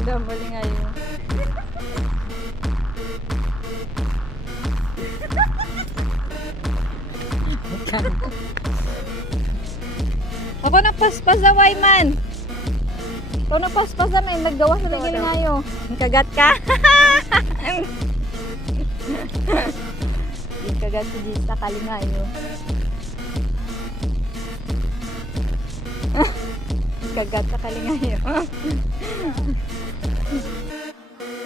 Damali ngayon. Ako nagpaspas na man. Ikaw nagpaspas na may naggawa sa ligil ngayo. Kagat ka. Kagat si Gita kalingayo. Kagat sa kalingayo.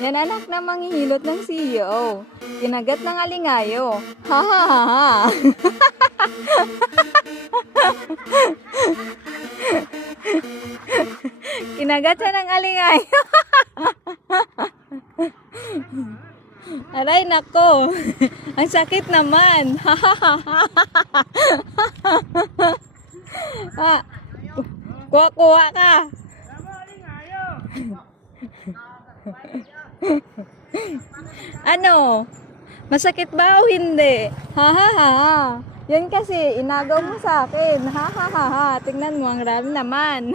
Yan anak na manghihilot ng CEO. Kinagat ng alingayo. Ha ha ha ha. Kinagat siya ng alingayo. Aray nako. Ang sakit naman. Ha. Kuha-kuha ka. Ano? Masakit ba o hindi? Ha ha ha ha. Yan kasi, inagaw mo sa akin. Ha ha ha ha. Tingnan mo, ang rami naman.